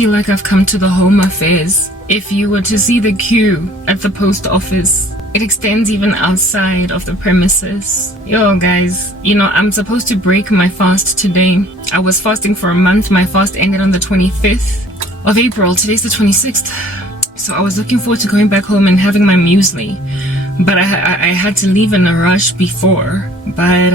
feel like I've come to the Home Affairs. If you were to see the queue at the post office, it extends even outside of the premises. Yo guys, you know, I'm supposed to break my fast today. I was fasting for a month. My fast ended on the 25th of April. Today's the 26th. So I was looking forward to going back home and having my muesli. But I had to leave in a rush before. But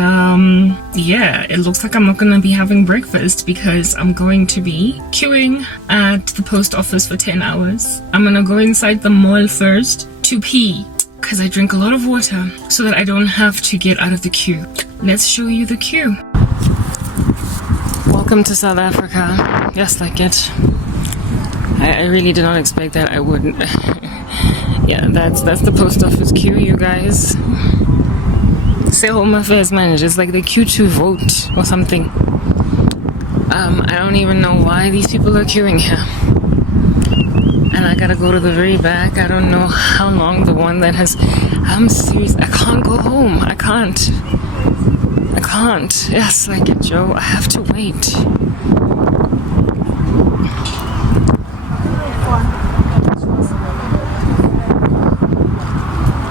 yeah, it looks like I'm not gonna be having breakfast because I'm going to be queuing at the post office for 10 hours. I'm gonna go inside the mall first to pee because I drink a lot of water so that I don't have to get out of the queue. Let's show you the queue. Welcome to South Africa. Just like it. I really did not expect that I wouldn't. Yeah, that's the post office queue, you guys. Say Home Affairs manager, it's like the queue to vote or something. I don't even know why these people are queuing here. And I gotta go to the very back. I don't know how long the one that has... I'm serious, I can't go home. I can't. Yes, like it, Joe. I have to wait.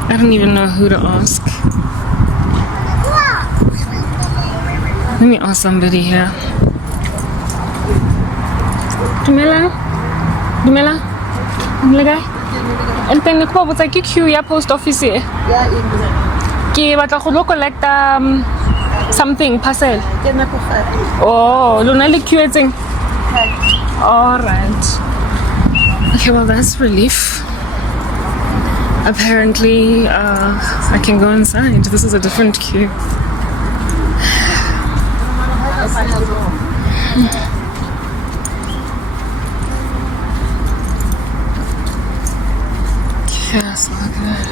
I don't even know who to ask. Let me ask somebody here. Dumela? And then the call was like, queue ya post office here. Ke batla go lo collect something parcel. Oh, lona le queuing. All right. Okay, well that's relief. Apparently, I can go inside. This is a different queue. Yes, look at it.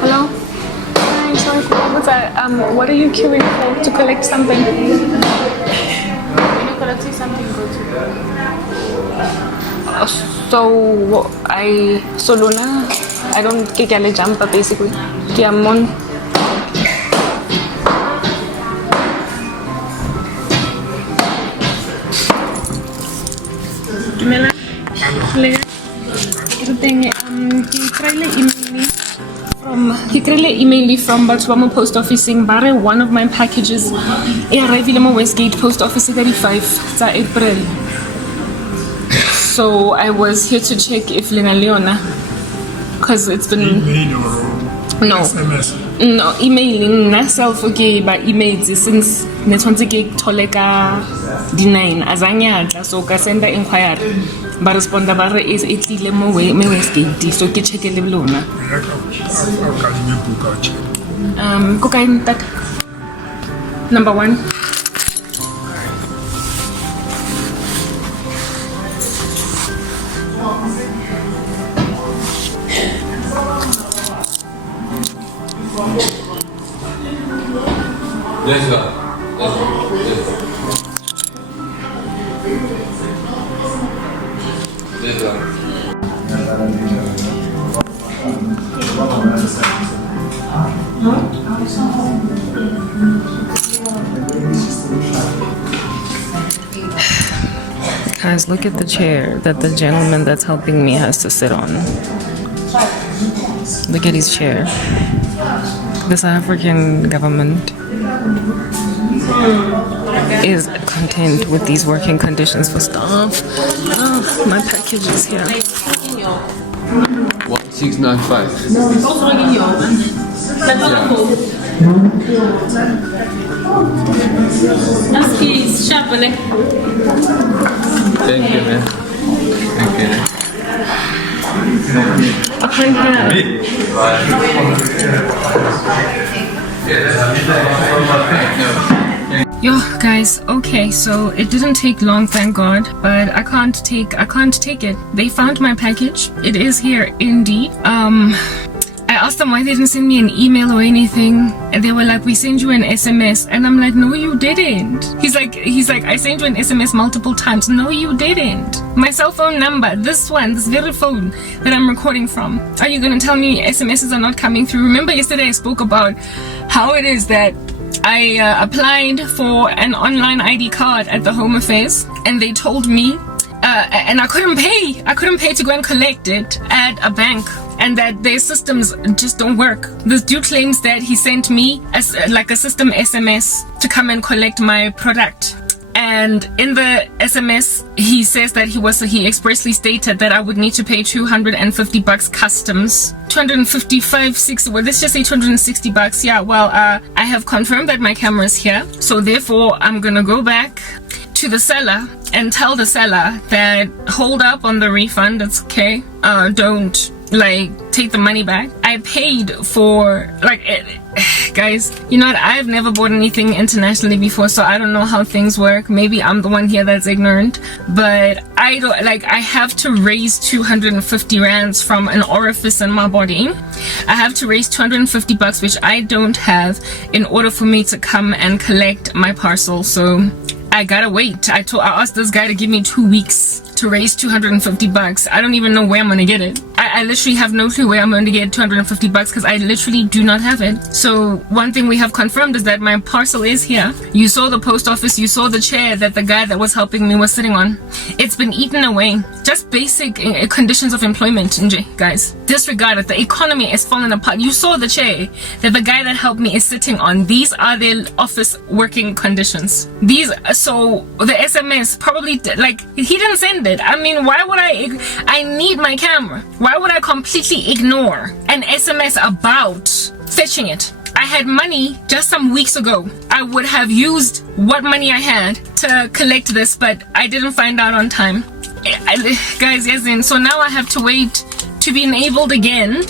Hello. Hi, sorry. What's that? What are you queuing for? To collect something? When you collecting something, go to. Luna, I don't get a jumper basically. Kiamon. Dumela. He emailed from Batubamo post office saying one of my packages arrived in Westgate post office 35 April. So I was here to check if Lena Leona, because it's been no emailing myself okay by emails since netwanze ke toleka D9 azanya so ka send inquiry ba responda ba re is etlile mo Westgate so ke check le lona cocaine that number 1 Yes, sir. Guys, look at the chair that the gentleman that's helping me has to sit on. Look at his chair. The South African government is content with these working conditions for staff. Oh, my package is here. 1695. Thank you, man. Thank you. I can't have. Yo, guys, okay, so it didn't take long, thank God, but I can't take it. They found my package. It is here indeed. I asked them why they didn't send me an email or anything, and they were like, we sent you an SMS, and I'm like, no, you didn't. He's like, I sent you an SMS multiple times. No, you didn't. My cell phone number, this very phone that I'm recording from. Are you gonna tell me SMSs are not coming through? Remember yesterday I spoke about how it is that I applied for an online ID card at the Home Affairs, and they told me, and I couldn't pay. I couldn't pay to go and collect it at a bank, and that their systems just don't work. This dude claims that he sent me as like a system SMS to come and collect my product. And in the SMS, he says that he expressly stated that I would need to pay $250 customs. 255, 60, well, let's just say $260. Yeah, well, I have confirmed that my camera is here. So therefore, I'm gonna go back to the seller and tell the seller that hold up on the refund. It's okay. Don't take the money back. I paid for guys, you know what, I've never bought anything internationally before, so I don't know how things work. Maybe I'm the one here that's ignorant, but I don't I have to raise 250 rands from an orifice in my body. I have to raise $250, which I don't have, in order for me to come and collect my parcel. So I gotta wait. I asked this guy to give me 2 weeks to raise $250. I don't even know where I'm gonna get it. I literally have no clue where I'm going to get $250 because I literally do not have it. So one thing we have confirmed is that my parcel is here. You saw the post office, you saw the chair that the guy that was helping me was sitting on. It's been eaten away. Just basic conditions of employment, guys. Disregard it. The economy is falling apart. You saw the chair that the guy that helped me is sitting on. These are their office working conditions. So the SMS probably, he didn't send it. I mean, why would I need my camera. Why would I completely ignore an SMS about fetching it? I had money just some weeks ago. I would have used what money I had to collect this, but I didn't find out on time. Guys, so now I have to wait to be enabled again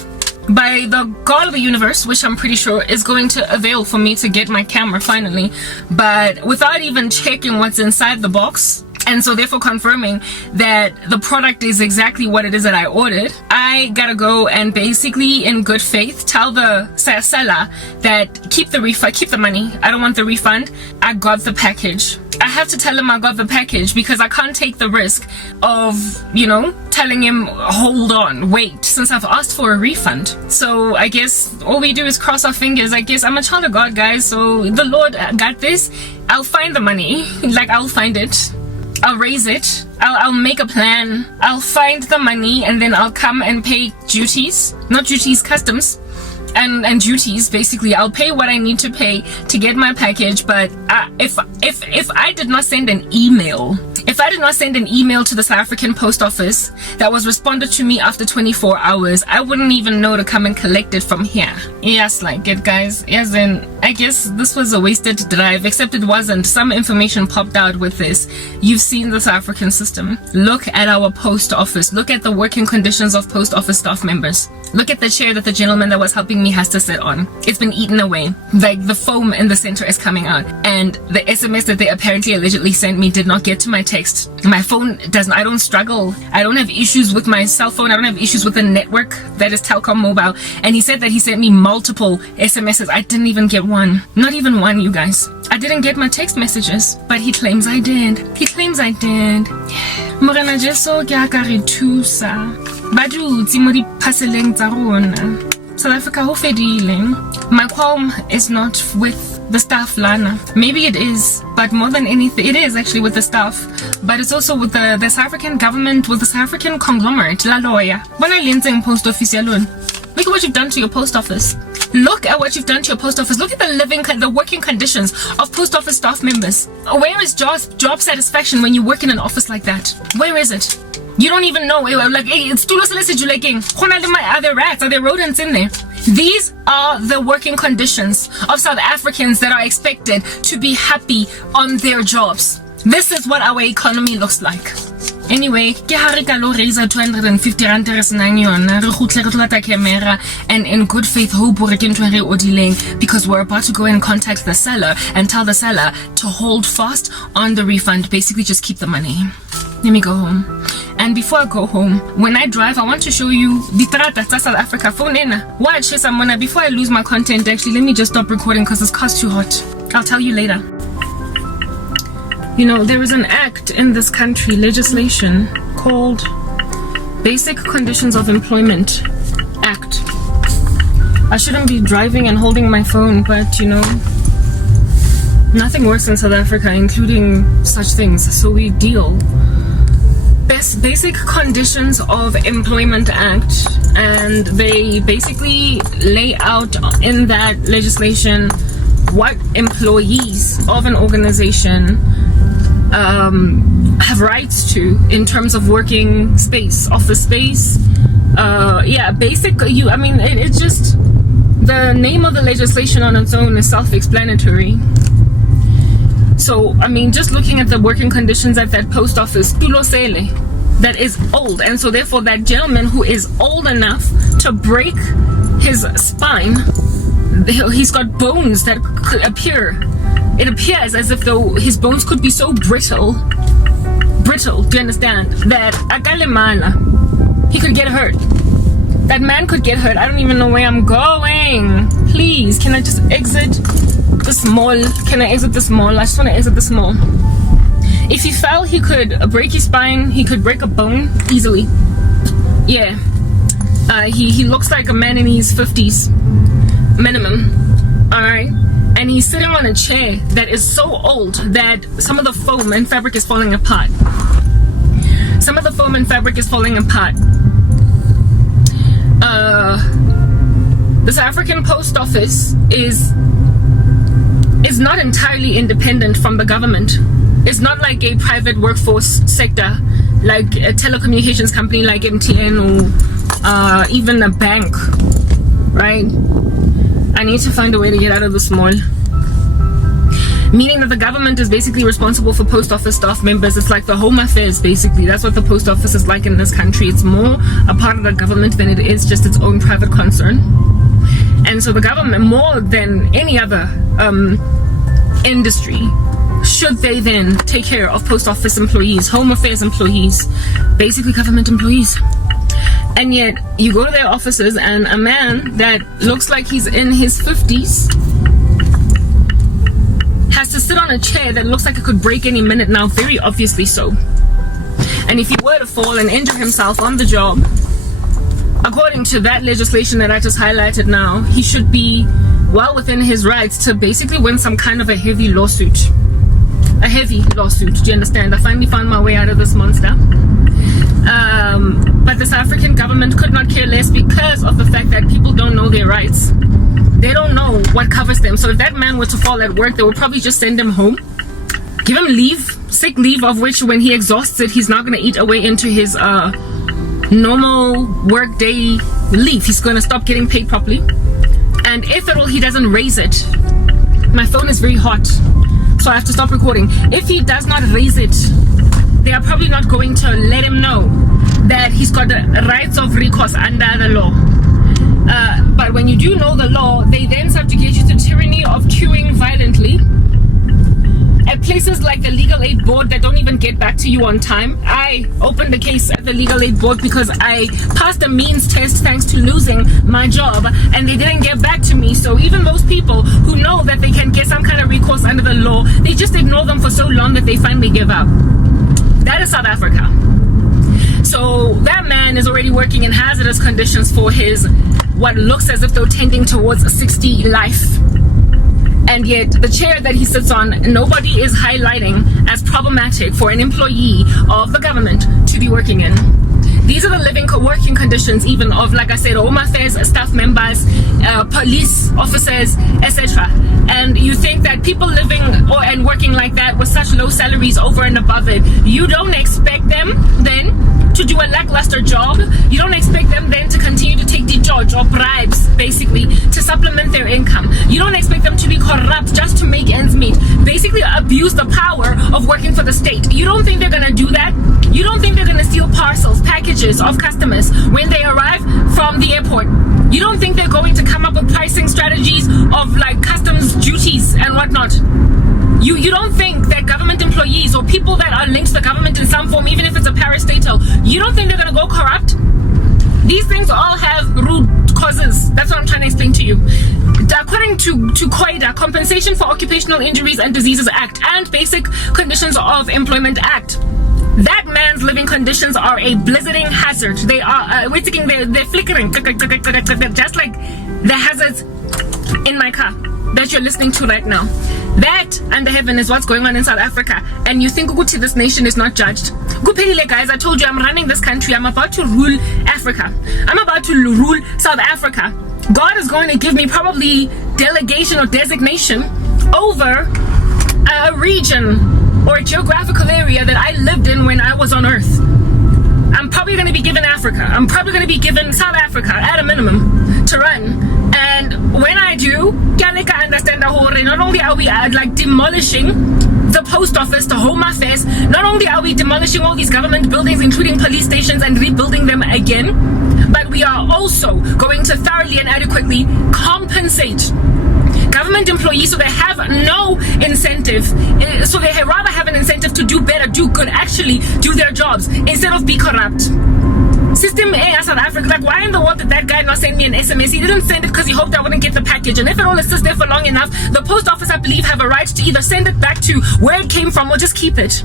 by the God of the universe, which I'm pretty sure is going to avail for me to get my camera finally, but without even checking what's inside the box. And so therefore confirming that the product is exactly what it is that I ordered, I gotta go and basically in good faith tell the seller that keep the refund, keep the money. I don't want the refund. I got the package. I have to tell him I got the package because I can't take the risk of, telling him, hold on, wait, since I've asked for a refund. So I guess all we do is cross our fingers. I guess I'm a child of God, guys, so the Lord got this. I'll find the money. I'll find it. I'll raise it. I'll make a plan. I'll find the money and then I'll come and pay duties. Not duties, customs. And duties, basically. I'll pay what I need to pay to get my package. But if I did not send an email, to the South African post office that was responded to me after 24 hours, I wouldn't even know to come and collect it from here. Yes, guys. Yes, and I guess this was a wasted drive, except it wasn't. Some information popped out with this. You've seen the South African system. Look at our post office. Look at the working conditions of post office staff members. Look at the chair that the gentleman that was helping me has to sit on. It's been eaten away. The foam in the center is coming out. And the SMS that they apparently allegedly sent me did not get to my text. My phone doesn't. I don't struggle. I don't have issues with my cell phone. I don't have issues with the network that is Telkom Mobile. And he said that he sent me multiple SMSs. I didn't even get one. Not even one, you guys. I didn't get my text messages, but he claims I did. Morena Jeso ke a ka re thusa. Ba dutse mo di parceleng tsa rona. South Africa ho fedile. My qualm is not with the staff, Lana. Maybe it is, but more than anything, it is actually with the staff. But it's also with the South African government, with the South African conglomerate, La Lawyer. When I lensing post office alone. Look at what you've done to your post office. Look at what you've done to your post office. Look at the working conditions of post office staff members. Where is job satisfaction when you work in an office like that? Where is it? You don't even know. It's too are there rats? Are there rodents in there? These are the working conditions of South Africans that are expected to be happy on their jobs. This is what our economy looks like. Anyway, ke ha re ka lo raise 250 rand re senang yona, re khutle re tlata camera, and in good faith hope re ke ntwe re odileng, because we're about to go and contact the seller and tell the seller to hold fast on the refund, basically just keep the money. Let me go home. And before I go home, when I drive, I want to show you the trata South Africa. Phone in. Watch someone. Before I lose my content, actually, let me just stop recording because this car's too hot. I'll tell you later. You know, there is an act in this country, legislation, called Basic Conditions of Employment Act. I shouldn't be driving and holding my phone, but you know, nothing works in South Africa, including such things. So we deal. Basic Conditions of Employment Act, and they basically lay out in that legislation what employees of an organization have rights to in terms of working space, office space. It's just the name of the legislation on its own is self-explanatory. So, I mean, just looking at the working conditions at that post office, Tulosele, that is old. And so, therefore, that gentleman who is old enough to break his spine, he's got bones that could appear. It appears as if though his bones could be so brittle, do you understand? That akalemala, he could get hurt. That man could get hurt. I don't even know where I'm going. Please, can I just exit this mall? Can I exit this mall? I just want to exit this mall. If he fell, he could break his spine. He could break a bone easily. Yeah. He looks like a man in his 50s. Minimum. Alright? And he's sitting on a chair that is so old that some of the foam and fabric is falling apart. Some of the foam and fabric is falling apart. The South African Post Office is not entirely independent from the government. It's not like a private workforce sector, like a telecommunications company like MTN or even a bank, right? I need to find a way to get out of this mall. Meaning that the government is basically responsible for post office staff members. It's like the Home Affairs, basically. That's what the post office is like in this country. It's more a part of the government than it is just its own private concern. And so the government, more than any other industry, should they then take care of post office employees, Home Affairs employees, basically government employees. And yet, you go to their offices and a man that looks like he's in his 50s has to sit on a chair that looks like it could break any minute now, very obviously so. And if he were to fall and injure himself on the job, according to that legislation that I just highlighted now, he should be well within his rights to basically win some kind of a heavy lawsuit. A heavy lawsuit, do you understand? I finally found my way out of this monster. But the South African government could not care less because of the fact that people don't know their rights. They don't know what covers them. So if that man were to fall at work, they would probably just send him home, give him leave, sick leave, of which when he exhausts it, he's not going to eat away into his normal work day leave. He's going to stop getting paid properly. And if at all he doesn't raise it, my phone is very hot, so I have to stop recording. If he does not raise it, they are probably not going to let him know that he's got the rights of recourse under the law. But when you do know the law, they then subjugate you to tyranny of queuing violently at places like the Legal Aid Board that don't even get back to you on time. I opened a case at the Legal Aid Board because I passed a means test thanks to losing my job, and they didn't get back to me. So even those people who know that they can get some kind of recourse under the law, they just ignore them for so long that they finally give up. That is South Africa. So that man is already working in hazardous conditions for his, what looks as if they're tending towards a 60 life. And yet the chair that he sits on, nobody is highlighting as problematic for an employee of the government to be working in. These are the living working conditions even of, like I said, Home Affairs staff members, police officers, etc. And you think that people living and working like that with such low salaries over and above it, you don't expect them then to do a lackluster job, you don't expect them then to continue to take the job or bribes, basically, to supplement their income. You don't expect them to be corrupt just to make ends meet. Basically, abuse the power of working for the state. You don't think they're gonna do that? You don't think they're gonna steal parcels, packages of customers when they arrive from the airport? You don't think they're going to come up with pricing strategies of like customs duties and whatnot? You don't think that government employees or people that are linked to the government in some form, even if it's a parastatal, you don't think they're going to go corrupt? These things all have root causes. That's what I'm trying to explain to you. According to COIDA, Compensation for Occupational Injuries and Diseases Act, and Basic Conditions of Employment Act, that man's living conditions are a blizzarding hazard. They are, they're flickering, just like the hazards in my car that you're listening to right now. That under heaven is what's going on in South Africa. And you think this nation is not judged? Guys, I told you I'm running this country. I'm about to rule Africa. I'm about to rule South Africa. God is going to give me probably delegation or designation over a region or a geographical area that I lived in when I was on Earth. I'm probably going to be given Africa. I'm probably going to be given South Africa at a minimum to run. And when I do, I understand not only are we like demolishing the post office, the Home Affairs, not only are we demolishing all these government buildings, including police stations, and rebuilding them again, but we are also going to thoroughly and adequately compensate government employees so they have no incentive, so they rather have an incentive to do better, do good, actually do their jobs instead of be corrupt. System A, South Africa, like why in the world did that guy not send me an SMS? He didn't send it because he hoped I wouldn't get the package. And if it all sits there for long enough, the post office, I believe, have a right to either send it back to where it came from or just keep it.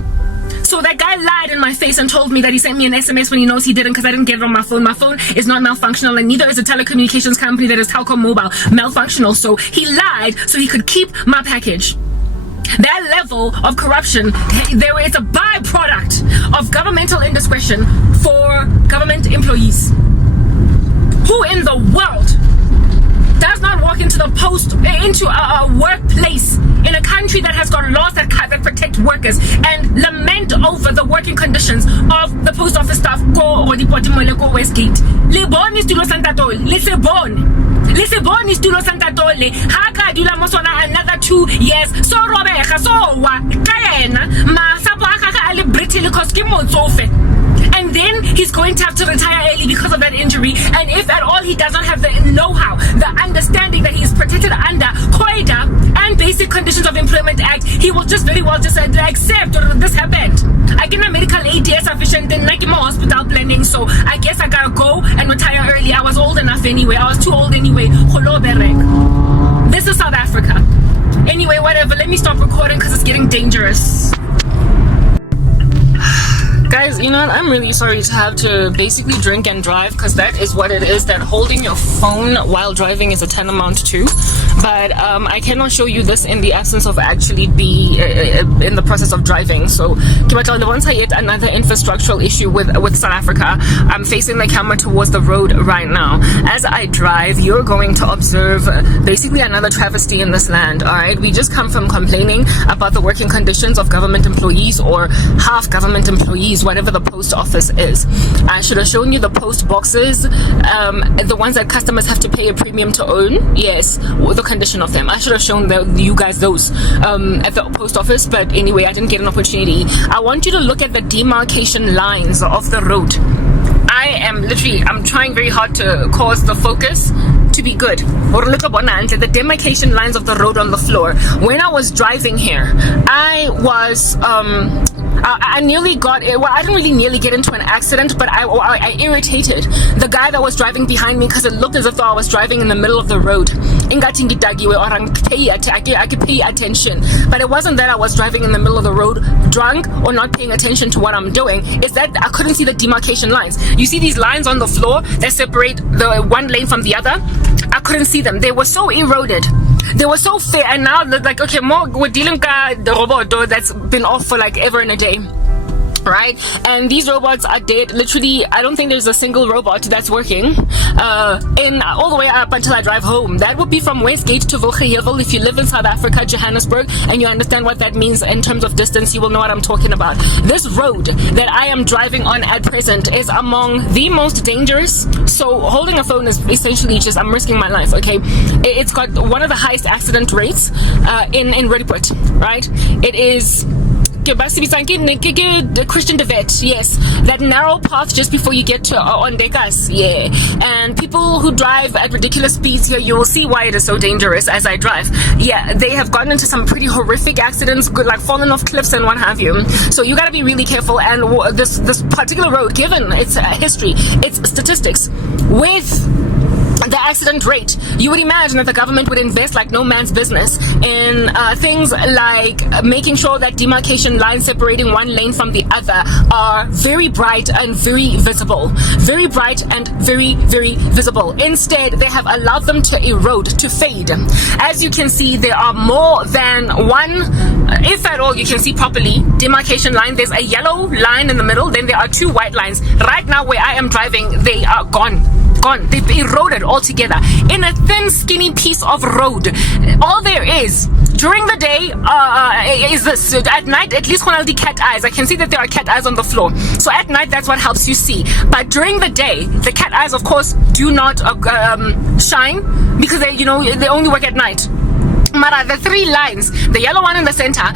So that guy lied in my face and told me that he sent me an SMS when he knows he didn't, because I didn't get it on my phone. My phone is not malfunctional, and neither is a telecommunications company that is Telkom Mobile malfunctional. So he lied so he could keep my package. That level of corruption, there is a byproduct of governmental indiscretion for government employees. Who in the world does not walk into a workplace in a country that has got laws that protect workers and lament over the working conditions of the post office staff? Go Westgate. Lebon is tulo Santa Tole. Lisebon is tulo Santa Tole. Haka dula mosona another 2 years. So Robeja, so wa Kayena, ma sapo haka ale Britain because Kimotsofe. And then he's going to have to retire early because of that injury. And if at all he does not have the know-how, the understanding that he is protected under COIDA and Basic Conditions of Employment Act, he will just very well just accept this happened. I get my medical aid is sufficient, then like my hospital planning, so I guess I gotta go and retire early. I was old enough anyway. I was too old anyway. This is South Africa. Anyway, whatever. Let me stop recording because it's getting dangerous. Guys, you know what? I'm really sorry to have to basically drink and drive, because that is what it is, that holding your phone while driving is a tantamount to. But I cannot show you this in the absence of actually be in the process of driving. So once I hit another infrastructural issue with South Africa, I'm facing the camera towards the road right now. As I drive, you're going to observe basically another travesty in this land. Alright, we just come from complaining about the working conditions of government employees, or half government employees, whatever the post office is. I should have shown you the post boxes, the ones that customers have to pay a premium to own. Yes, the condition of them. I should have shown you guys those at the post office, but anyway, I didn't get an opportunity. I want you to look at the demarcation lines of the road. I'm trying very hard to cause the focus to be good. The demarcation lines of the road on the floor. When I was driving here, I nearly got it. Well, I didn't really nearly get into an accident, but I irritated the guy that was driving behind me, because it looked as if I was driving in the middle of the road. I could pay attention, but it wasn't that I was driving in the middle of the road drunk or not paying attention to what I'm doing. It's that I couldn't see the demarcation lines. You see these lines on the floor that separate the one lane from the other? I couldn't see them. They were so eroded. They were so fair, and now like, okay, more we're dealing with the robot that's been off for like ever and a day. right? And these robots are dead. Literally, I don't think there's a single robot that's working in all the way up until I drive home. That would be from Westgate to Vilgehevel. If you live in South Africa, Johannesburg, and you understand what that means in terms of distance, you will know what I'm talking about. This road that I am driving on at present is among the most dangerous. So holding a phone is essentially just, I'm risking my life, okay? It's got one of the highest accident rates in Roodepoort, right? It is Christian de Vet, yes, that narrow path just before you get to Ondekas, yeah. And people who drive at ridiculous speeds here, you will see why it is so dangerous as I drive. Yeah, they have gotten into some pretty horrific accidents, like fallen off cliffs and what have you. So you gotta be really careful. And this particular road, given its history, its statistics, with the accident rate, you would imagine that the government would invest like no man's business in things like making sure that demarcation lines separating one lane from the other are very bright and very visible. Very bright and very, very visible. Instead, they have allowed them to erode, to fade. As you can see, there are more than one, if at all you can see properly, demarcation line. There's a yellow line in the middle, then there are two white lines. Right now where I am driving, they are gone. They've eroded altogether in a thin, skinny piece of road. All there is during the day is this. At night, at least when I'll do cat eyes, I can see that there are cat eyes on the floor. So at night, that's what helps you see. But during the day, the cat eyes, of course, do not shine because they only work at night. Mara, the three lines, the yellow one in the center,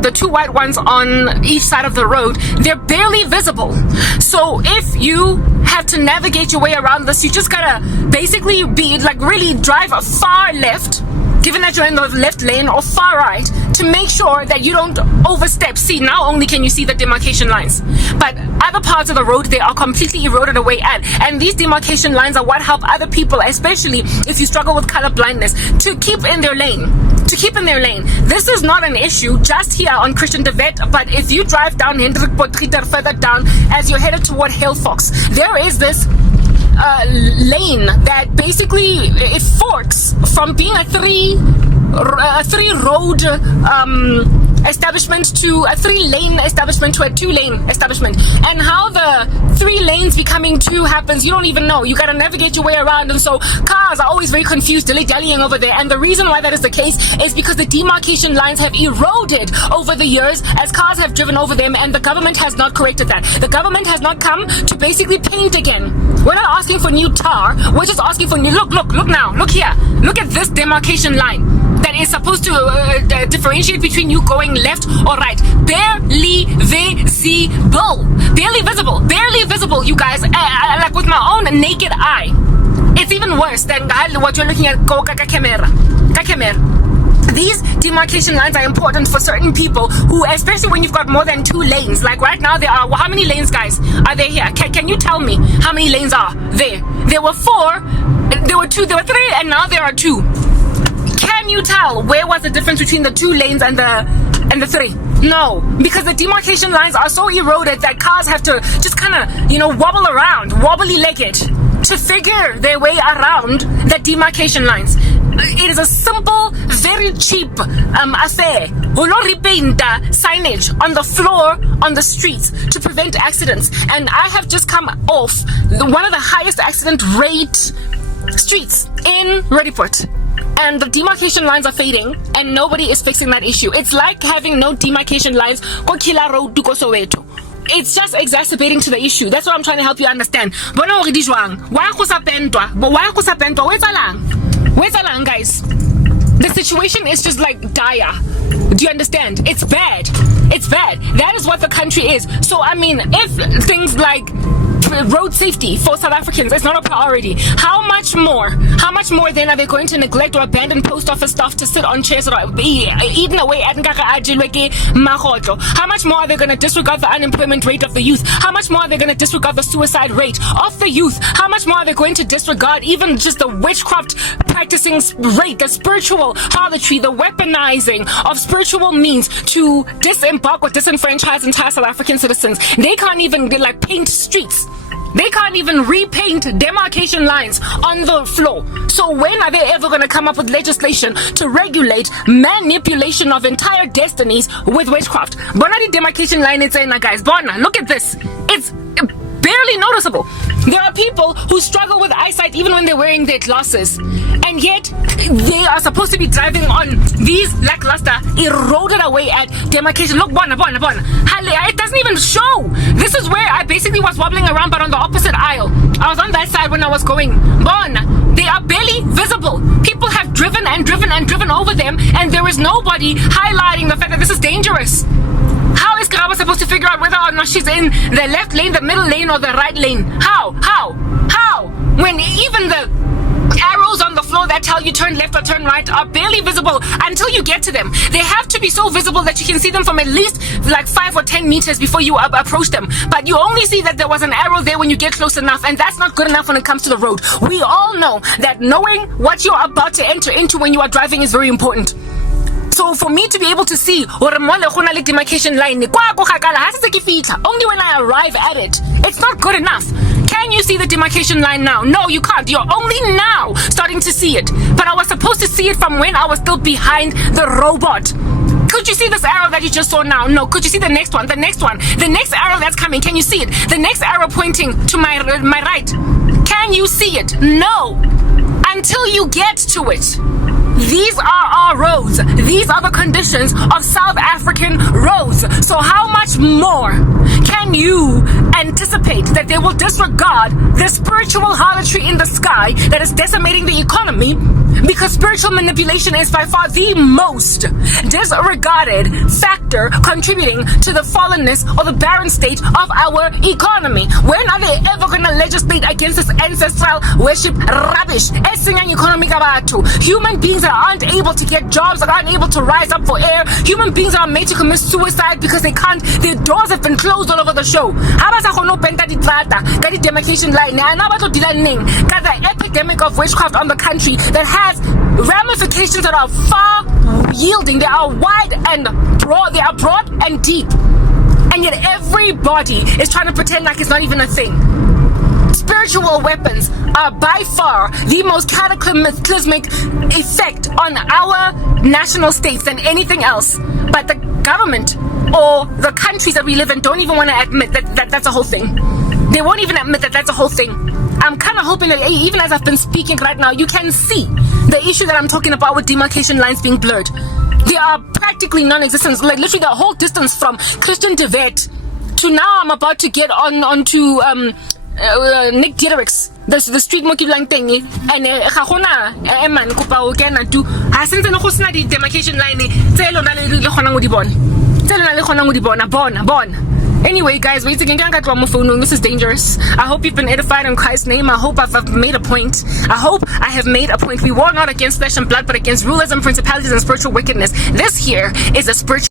the two white ones on each side of the road, they're barely visible. So if you have to navigate your way around this, you just gotta basically be like really drive far left, given that you're in the left lane, or far right, to make sure that you don't overstep. See, now only can you see the demarcation lines, but other parts of the road, they are completely eroded away at. And these demarcation lines are what help other people, especially if you struggle with color blindness, to keep in their lane. This is not an issue just here on Christian de Vet, but if you drive down Hendrik Potgieter further down as you're headed toward Hillfox, there is this lane that basically it forks from being a three road establishment to a 3-lane establishment to a 2-lane establishment. And how the 3 lanes becoming 2 happens, you don't even know. You gotta navigate your way around, and so cars are always very confused, dilly-dallying over there. And the reason why that is the case is because the demarcation lines have eroded over the years as cars have driven over them, and the government has not corrected that. The government has not come to basically paint again. We're not asking for new tar, we're just asking for new, look now, look here, look at this demarcation line that is supposed to differentiate between you going left or right. Barely visible, you guys, like with my own naked eye. It's even worse than what you're looking at. These demarcation lines are important for certain people who, especially when you've got more than 2 lanes. Like right now, there are, how many lanes, guys, are there here? Can you tell me how many lanes are there? There were 4, there were 2, there were 3, and now there are 2. Can you tell where was the difference between the 2 lanes and the 3? No, because the demarcation lines are so eroded that cars have to just kind of, wobble around, wobbly-legged, to figure their way around the demarcation lines. It is a simple, very cheap affair. Signage on the floor, on the streets, to prevent accidents. And I have just come off one of the highest accident rate streets in Roodepoort. And the demarcation lines are fading, and nobody is fixing that issue. It's like having no demarcation lines go Kila Road to Soweto. It's just exacerbating to the issue. That's what I'm trying to help you understand. Why go sapentwa? Where's Alang, guys? The situation is just like dire. Do you understand? It's bad. It's bad. That is what the country is. So, I mean, if things like road safety for South Africans is not a priority, how much more then are they going to neglect or abandon post office staff to sit on chairs or eaten away? How much more are they going to disregard the unemployment rate of the youth? How much more are they going to disregard the suicide rate of the youth? How much more are they going to disregard even just the witchcraft practicing rate, the spiritual harlotry, the weaponizing of spiritual means to disembark or disenfranchise entire South African citizens? They can't even paint streets. They can't even repaint demarcation lines on the floor. So when are they ever going to come up with legislation to regulate manipulation of entire destinies with witchcraft? Bona di demarcation line it's in, guys. Bona, look at this. It's barely noticeable. There are people who struggle with eyesight even when they're wearing their glasses, and yet they are supposed to be driving on these lackluster, eroded away at demarcation. Look, bona. It doesn't even show. This is where I basically was wobbling around, but on the opposite aisle. I was on that side when I was going. Bona, they are barely visible. People have driven over them, and there is nobody highlighting the fact that this is dangerous. How is Karaba supposed to figure out whether or not she's in the left lane, the middle lane, or the right lane? How? When even the arrows on the floor that tell you turn left or turn right are barely visible until you get to them. They have to be so visible that you can see them from at least like 5 or 10 meters before you approach them. But you only see that there was an arrow there when you get close enough, and that's not good enough when it comes to the road. We all know that knowing what you're about to enter into when you are driving is very important. So for me to be able to see demarcation line, only when I arrive at it, it's not good enough. Can you see the demarcation line now? No, you can't. You're only now starting to see it. But I was supposed to see it from when I was still behind the robot. Could you see this arrow that you just saw now? No. Could you see the next one? The next arrow that's coming. Can you see it? The next arrow pointing to my right. Can you see it? No. Until you get to it. These are our roads. These are the conditions of South African roads. So how much more can you anticipate that they will disregard the spiritual harlotry in the sky that is decimating the economy? Because spiritual manipulation is by far the most disregarded factor contributing to the fallenness or the barren state of our economy. When are they ever going to legislate against this ancestral worship rubbish? Human beings that aren't able to get jobs, that aren't able to rise up for air, human beings that are made to commit suicide because they can't, their doors have been closed all over the show. The epidemic of witchcraft on the country that has ramifications that are far yielding, they are wide and broad, they are broad and deep, and yet everybody is trying to pretend like it's not even a thing. Spiritual weapons are by far the most cataclysmic effect on our national states than anything else. But the government or the countries that we live in don't even want to admit that that's a whole thing. They won't even admit that that's a whole thing. I'm kind of hoping that even as I've been speaking right now, you can see the issue that I'm talking about with demarcation lines being blurred. They are practically non-existent. Like literally the whole distance from Christian Devet to now I'm about to get onto Nick Dieterich's, the street monkey line thing, and Khona Eman Kupa Ogena do hasn't no Hosna di demarcation line, Bon. Anyway, guys, wait again. This is dangerous. I hope you've been edified in Christ's name. I hope I've made a point. I hope I have made a point. We war not against flesh and blood, but against rulers and principalities and spiritual wickedness. This here is a spiritual